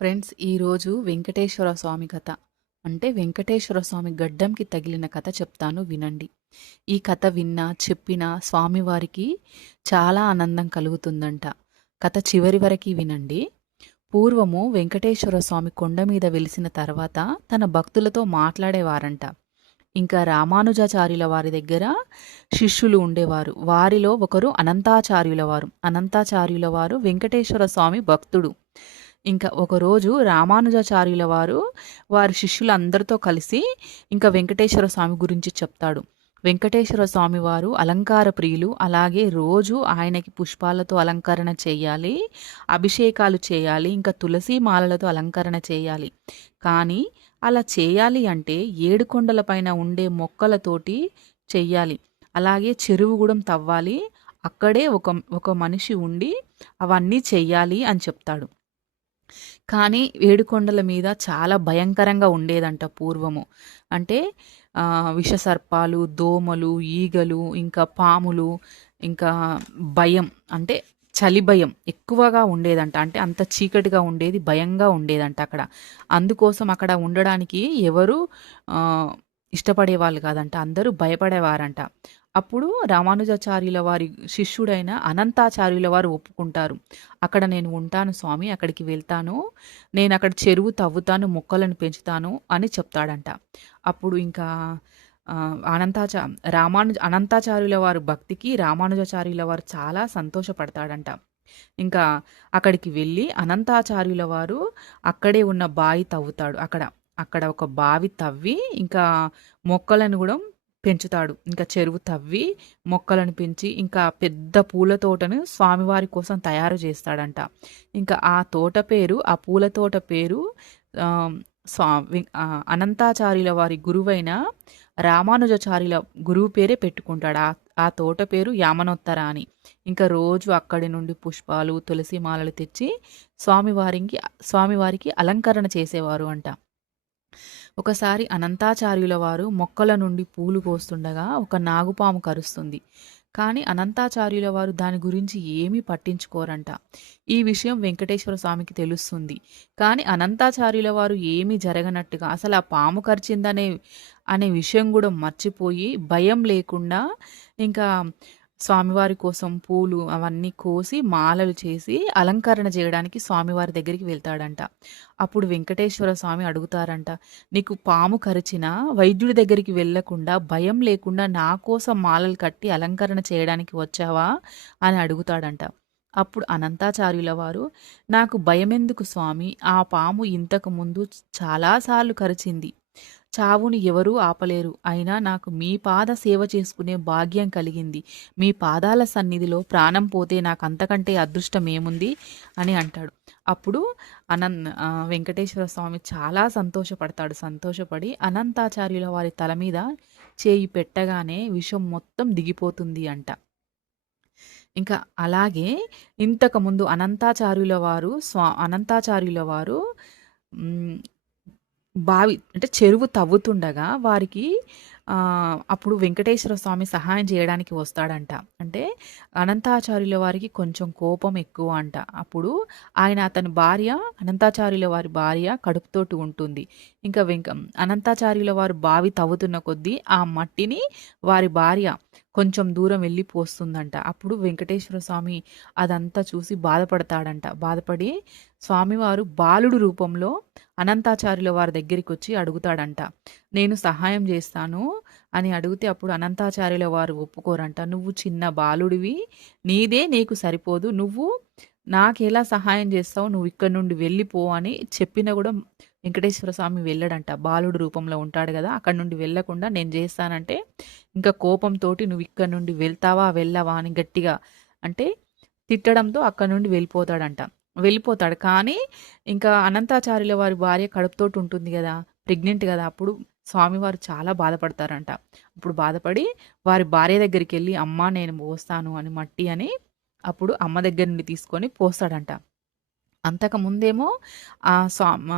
Friends, ఈరోజు వెంకటేశ్వర స్వామి కథ. అంటే వెంకటేశ్వర స్వామి గడ్డంకి తగిలిన కథ చెప్తాను, వినండి. ఈ కథ విన్నా చెప్పినా స్వామివారికి చాలా ఆనందం కలుగుతుందంట. కథ చివరి వరకు వినండి. పూర్వము వెంకటేశ్వర స్వామి కొండ మీద వెలిసిన తర్వాత తన భక్తులతో మాట్లాడేవారంట. ఇంకా రామానుజాచార్యుల వారి దగ్గర శిష్యులు ఉండేవారు. వారిలో ఒకరు అనంతాచార్యుల వారు. అనంతాచార్యుల వారు వెంకటేశ్వర స్వామి భక్తుడు. ఇంకా ఒకరోజు రామానుజాచార్యుల వారు వారి శిష్యులందరితో కలిసి ఇంకా వెంకటేశ్వర స్వామి గురించి చెప్తాడు. వెంకటేశ్వర స్వామి వారు అలంకార ప్రియులు. అలాగే రోజు ఆయనకి పుష్పాలతో అలంకరణ చేయాలి, అభిషేకాలు చేయాలి, ఇంకా తులసి మాలలతో అలంకరణ చేయాలి. కానీ అలా చేయాలి అంటే 7 కొండల పైన ఉండే మొక్కలతోటి చెయ్యాలి. అలాగే చెరువు కూడా తవ్వాలి. అక్కడే ఒక ఒక మనిషి ఉండి అవన్నీ చెయ్యాలి అని చెప్తాడు. కానీ ఏడుకొండల మీద చాలా భయంకరంగా ఉండేదంట పూర్వము. అంటే విషసర్పాలు, దోమలు, ఈగలు, ఇంకా పాములు, ఇంకా భయం, అంటే చలి భయం ఎక్కువగా ఉండేదంట. అంటే అంత చీకటిగా ఉండేది, భయంగా ఉండేదంట అక్కడ. అందుకోసం అక్కడ ఉండడానికి ఎవరు ఇష్టపడేవాళ్ళు కాదంట, అందరూ భయపడేవారంట. అప్పుడు రామానుజాచార్యుల వారి శిష్యుడైన అనంతాచార్యుల వారు ఒప్పుకుంటారు. అక్కడ నేను ఉంటాను స్వామి, అక్కడికి వెళ్తాను, నేను అక్కడ చెరువు తవ్వుతాను, మొక్కలను పెంచుతాను అని చెప్తాడంట. అప్పుడు ఇంకా అనంతాచార్యుల వారి భక్తికి రామానుజాచార్యుల వారు చాలా సంతోషపడతాడంట. ఇంకా అక్కడికి వెళ్ళి అనంతాచార్యుల వారు అక్కడే ఉన్న బావి తవ్వుతాడు. అక్కడ అక్కడ ఒక బావి తవ్వి ఇంకా మొక్కలను కూడా పెంచుతాడు. ఇంకా చెరువు తవ్వి మొక్కలను పెంచి ఇంకా పెద్ద పూల తోటను స్వామివారి కోసం తయారు చేస్తాడంట. ఇంకా ఆ తోట పేరు, ఆ పూల తోట పేరు అనంతాచార్యుల వారి గురువైన రామానుజాచార్యుల గురువు పేరే పెట్టుకుంటాడు. ఆ తోట పేరు యామనోత్తర అని. ఇంకా రోజు అక్కడి నుండి పుష్పాలు, తులసి మాలలు తెచ్చి స్వామివారికి అలంకరణ చేసేవారు అంట. ఒకసారి అనంతాచార్యుల వారు మొక్కల నుండి పూలు కోస్తుండగా ఒక నాగుపాము కరుస్తుంది. కానీ అనంతాచార్యుల వారు దాని గురించి ఏమీ పట్టించుకోరంట. ఈ విషయం వెంకటేశ్వర స్వామికి తెలుస్తుంది. కానీ అనంతాచార్యుల వారు ఏమీ జరగనట్టుగా, అసలు ఆ పాము అనే విషయం కూడా మర్చిపోయి భయం లేకుండా ఇంకా స్వామివారి కోసం పూలు అవన్నీ కోసి మాలలు చేసి అలంకరణ చేయడానికి స్వామివారి దగ్గరికి వెళ్తాడంట. అప్పుడు వెంకటేశ్వర స్వామి అడుగుతారంట, నీకు పాము కరిచినా వైద్యుడి దగ్గరికి వెళ్ళకుండా భయం లేకుండా నా కోసం మాలలు కట్టి అలంకరణ చేయడానికి వచ్చావా అని అడుగుతాడంట. అప్పుడు అనంతాచార్యుల వారు, నాకు భయమెందుకు స్వామి, ఆ పాము ఇంతకు ముందు చాలాసార్లు కరిచింది, చావుని ఎవరూ ఆపలేరు, అయినా నాకు మీ పాద సేవ చేసుకునే భాగ్యం కలిగింది, మీ పాదాల సన్నిధిలో ప్రాణం పోతే నాకు అంతకంటే అదృష్టం ఏముంది అని అంటాడు. అప్పుడు వెంకటేశ్వర స్వామి చాలా సంతోషపడి అనంతాచార్యుల వారి తల మీద చేయి పెట్టగానే విషం మొత్తం దిగిపోతుంది అంట. ఇంకా అలాగే ఇంతకుముందు అనంతాచార్యుల వారు బావి అంటే చెరువు తవ్వుతుండగా వారికి అప్పుడు వెంకటేశ్వర స్వామి సహాయం చేయడానికి వస్తాడంట. అంటే అనంతాచార్యుల వారికి కొంచెం కోపం ఎక్కువ అంట. అప్పుడు అతని భార్య, అనంతాచార్యుల వారి భార్య కడుపుతోటి ఉంటుంది. ఇంకా అనంతాచార్యుల వారు బావి తవ్వుతున్న కొద్దీ ఆ మట్టిని వారి భార్య కొంచెం దూరం వెళ్ళి పోస్తుందంట. అప్పుడు వెంకటేశ్వర స్వామి అదంతా చూసి బాధపడతాడంట. బాధపడి స్వామివారు బాలుడు రూపంలో అనంతాచార్యుల వారి దగ్గరికి వచ్చి అడుగుతాడంట, నేను సహాయం చేస్తాను అని అడిగితే అప్పుడు అనంతాచార్యుల వారు ఒప్పుకోరంట. నువ్వు చిన్న బాలుడివి, నీకు సరిపోదు, నువ్వు నాకెలా సహాయం చేస్తావు, నువ్వు ఇక్కడ నుండి వెళ్ళిపో అని చెప్పినా కూడా వెంకటేశ్వర స్వామి వెళ్ళడంట. బాలుడు రూపంలో ఉంటాడు కదా, అక్కడ నుండి వెళ్ళకుండా నేను చేస్తానంటే ఇంకా కోపంతో నువ్వు ఇక్కడ నుండి వెళ్తావా వెళ్ళవా అని గట్టిగా అంటే తిట్టడంతో అక్కడ నుండి వెళ్ళిపోతాడు. కానీ ఇంకా అనంతాచార్యుల వారి భార్య కడుపుతోటి ఉంటుంది కదా, ప్రెగ్నెంట్ కదా, అప్పుడు స్వామివారు చాలా బాధపడతారంట. అప్పుడు బాధపడి వారి భార్య దగ్గరికి వెళ్ళి, అమ్మ నేను పోస్తాను అని మట్టి అని అప్పుడు అమ్మ దగ్గర నుండి తీసుకొని పోస్తాడంట. అంతకుముందేమో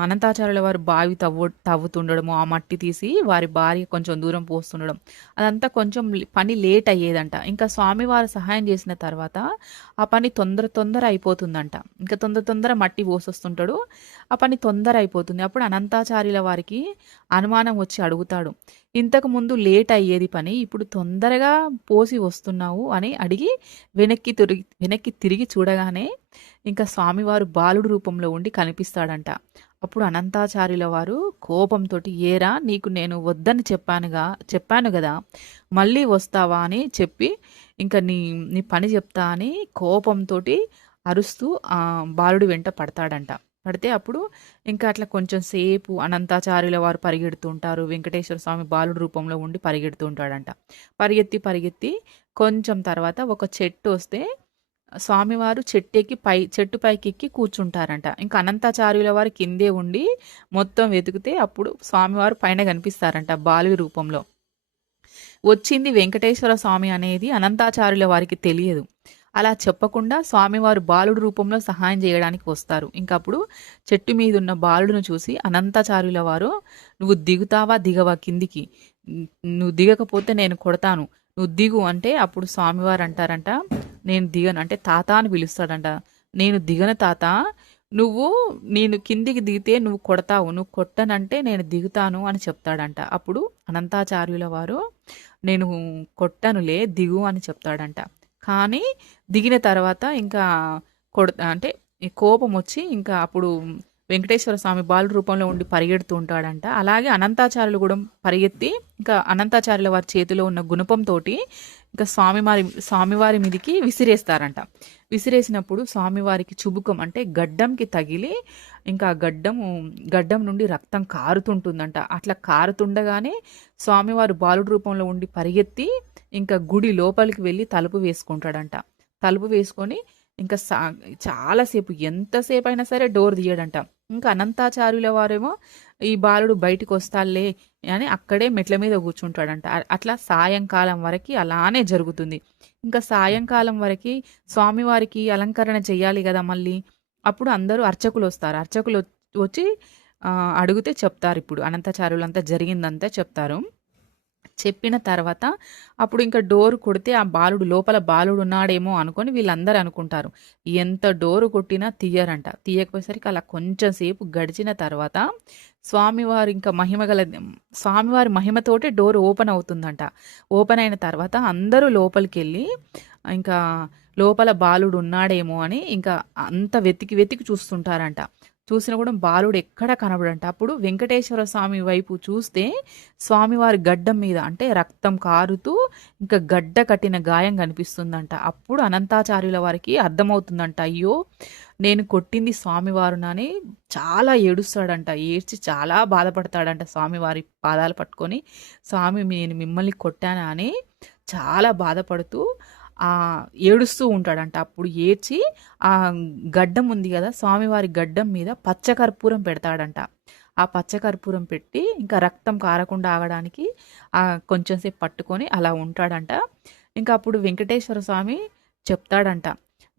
అనంతాచార్యుల వారు బావి తవ్వుతుండడము, ఆ మట్టి తీసి వారి భార్య కొంచెం దూరం పోస్తుండడం. అదంతా కొంచెం పని లేట్ అయ్యేదంట. ఇంకా స్వామివారు సహాయం చేసిన తర్వాత ఆ పని తొందర అయిపోతుందంట. ఇంకా తొందర మట్టి పోసొస్తుంటాడు. ఆ పని తొందర అయిపోతుంది. అప్పుడు అనంతాచార్యుల వారికి అనుమానం వచ్చి అడుగుతాడు. ఇంతకుముందు లేట్ అయ్యేది పని. ఇప్పుడు తొందరగా పోసి వస్తున్నావు అని అడిగి వెనక్కి తిరిగి చూడగానే ఇంకా స్వామివారు బాలుడు రూపంలో ఉండి కనిపిస్తాడంట. అప్పుడు అనంతాచార్యుల వారు కోపంతోటి, "ఏరా నీకు నేను వద్దని చెప్పాను గదా! మళ్ళీ వస్తావా?" అని చెప్పి, ఇంక నీ నీ పని చెప్తా అని కోపంతోటి అరుస్తూ బాలుడి వెంట పడతాడంట. పడితే అప్పుడు ఇంకా అట్లా కొంచెం సేపు అనంతాచార్యుల వారు పరిగెడుతూ ఉంటారు. వెంకటేశ్వర స్వామి బాలుడు రూపంలో ఉండి పరిగెడుతూ ఉంటాడంట. పరిగెత్తి కొంచెం తర్వాత ఒక చెట్టు వస్తే స్వామివారు చెట్టు పైకెక్కి కూర్చుంటారంట. ఇంకా అనంతాచార్యుల వారు కిందే ఉండి మొత్తం వెతికితే అప్పుడు స్వామివారు పైన కనిపిస్తారంట బాలుడి రూపంలో. వచ్చింది వెంకటేశ్వర స్వామి అనేది అనంతాచార్యుల వారికి తెలియదు. అలా చెప్పకుండా స్వామివారు బాలుడు రూపంలో సహాయం చేయడానికి వస్తారు. ఇంకప్పుడు చెట్టు మీదున్న బాలుడును చూసి అనంతాచార్యుల వారు, "నువ్వు దిగుతావా దిగవా కిందికి? నువ్వు దిగకపోతే నేను కొడతాను. నువ్వు దిగు" అంటే అప్పుడు స్వామివారు అంటారంట, "నేను దిగను" అంటే తాత అని పిలుస్తాడంట. "నేను దిగను తాత, నేను కిందికి దిగితే నువ్వు కొడతావు, నువ్వు కొట్టనంటే నేను దిగుతాను" అని చెప్తాడంట. అప్పుడు అనంతాచార్యుల వారు, "నేను కొట్టనులే దిగు" అని చెప్తాడంట. కానీ దిగిన తర్వాత ఇంకా అంటే కోపం వచ్చి ఇంకా అప్పుడు వెంకటేశ్వర స్వామి బాలు రూపంలో ఉండి పరిగెడుతూ ఉంటాడంట. అలాగే అనంతాచార్యులు కూడా పరిగెత్తి ఇంకా అనంతాచార్యుల వారి చేతిలో ఉన్న గుణపంతోటి ఇంకా స్వామివారి మీదికి విసిరేస్తారంట. విసిరేసినప్పుడు స్వామివారికి చుబుకం అంటే గడ్డంకి తగిలి ఇంకా గడ్డం నుండి రక్తం కారుతుంటుందంట. అట్లా కారుతుండగానే స్వామివారు బాలుడు రూపంలో ఉండి పరిగెత్తి ఇంకా గుడి లోపలికి వెళ్ళి తలుపు వేసుకుంటాడంట. తలుపు వేసుకొని ఇంకా చాలాసేపు ఎంతసేపు అయినా సరే డోర్ తీయడంట. ఇంకా అనంతాచార్యుల వారేమో ఈ బాలుడు బయటికి వస్తాలే అని అక్కడే మెట్ల మీద కూర్చుంటాడంట. అట్లా సాయంకాలం వరకు అలానే జరుగుతుంది. ఇంకా సాయంకాలం వరకు స్వామివారికి అలంకరణ చెయ్యాలి కదా మళ్ళీ. అప్పుడు అందరూ అర్చకులు వస్తారు. అర్చకులు వచ్చి అడిగితే చెప్తారు. ఇప్పుడు అనంతాచార్యులంతా జరిగిందంతా చెప్తారు. చెప్పిన తర్వాత అప్పుడు ఇంకా డోరు కొడితే ఆ లోపల బాలుడు ఉన్నాడేమో అనుకొని వీళ్ళందరూ అనుకుంటారు. ఎంత డోరు కొట్టినా తీయరంట. తీయకపోయేసరికి అలా కొంచెం సేపు గడిచిన తర్వాత స్వామివారి మహిమతోటే డోర్ ఓపెన్ అవుతుందంట. ఓపెన్ అయిన తర్వాత అందరూ లోపలికెళ్ళి ఇంకా లోపల బాలుడు ఉన్నాడేమో అని ఇంకా అంత వెతికి చూస్తుంటారంట. చూసినా కూడా బాలుడు ఎక్కడ కనబడంట. అప్పుడు వెంకటేశ్వర స్వామి వైపు చూస్తే స్వామివారి గడ్డం మీద అంటే రక్తం కారుతూ ఇంకా గడ్డ కట్టిన గాయం కనిపిస్తుందంట. అప్పుడు అనంతాచార్యుల వారికి అర్థమవుతుందంట, అయ్యో నేను కొట్టింది స్వామివారునని చాలా ఏడుస్తాడంట. ఏడ్చి చాలా బాధపడతాడంట. స్వామివారి పాదాలు పట్టుకొని, "స్వామి నేను మిమ్మల్ని కొట్టానా" అని చాలా బాధపడుతూ ఏడుస్తూ ఉంటాడంట. అప్పుడు ఏడ్చి ఆ గడ్డం ఉంది కదా స్వామివారి గడ్డం మీద పచ్చకర్పూరం పెడతాడంట. ఆ పచ్చకర్పూరం పెట్టి ఇంకా రక్తం కారకుండా ఆగడానికి కొంచెం సేపు పట్టుకొని అలా ఉంటాడంట. ఇంకా అప్పుడు వెంకటేశ్వర స్వామి చెప్తాడంట,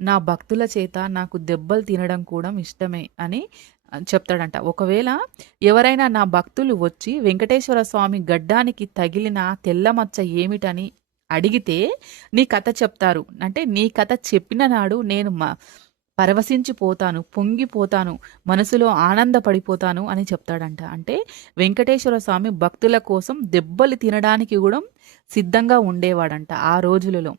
"నా భక్తుల చేత నాకు దెబ్బలు తినడం కూడా ఇష్టమే" అని చెప్తాడంట. ఒకవేళ ఎవరైనా నా భక్తులు వచ్చి వెంకటేశ్వర స్వామి గడ్డానికి తగిలిన తెల్ల మచ్చ ఏమిటని అడిగితే నీ కథ చెప్తారు. అంటే నీ కథ చెప్పిన నాడు నేను పరవశించిపోతాను, పొంగిపోతాను, మనసులో ఆనందపడిపోతాను అని చెప్తాడంట. అంటే వెంకటేశ్వర స్వామి భక్తుల కోసం దెబ్బలు తినడానికి కూడా సిద్ధంగా ఉండేవాడంట ఆ రోజులలో.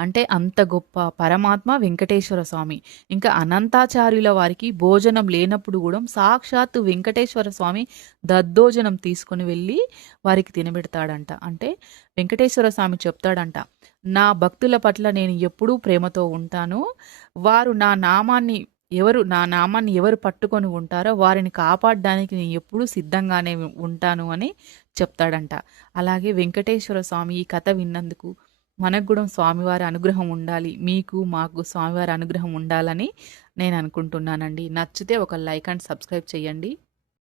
అంటే అంత గొప్ప పరమాత్మ వెంకటేశ్వర స్వామి. ఇంకా అనంతాచార్యుల వారికి భోజనం లేనప్పుడు కూడా సాక్షాత్తు వెంకటేశ్వర స్వామి దద్దోజనం తీసుకొని వెళ్ళి వారికి తినబెడతాడంట. అంటే వెంకటేశ్వర స్వామి చెప్తాడంట, "నా భక్తుల పట్ల నేను ఎప్పుడూ ప్రేమతో ఉంటాను. వారు నా నామాన్ని ఎవరు పట్టుకొని ఉంటారో వారిని కాపాడడానికి నేను ఎప్పుడూ సిద్ధంగానే ఉంటాను" అని చెప్తాడంట. అలాగే వెంకటేశ్వర స్వామి ఈ కథ విన్నందుకు మనకు కూడా స్వామివారి అనుగ్రహం ఉండాలి. మీకు మాకు స్వామివారి అనుగ్రహం ఉండాలని నేను అనుకుంటున్నానండి. నచ్చితే ఒక లైక్ అండ్ సబ్స్క్రైబ్ చేయండి.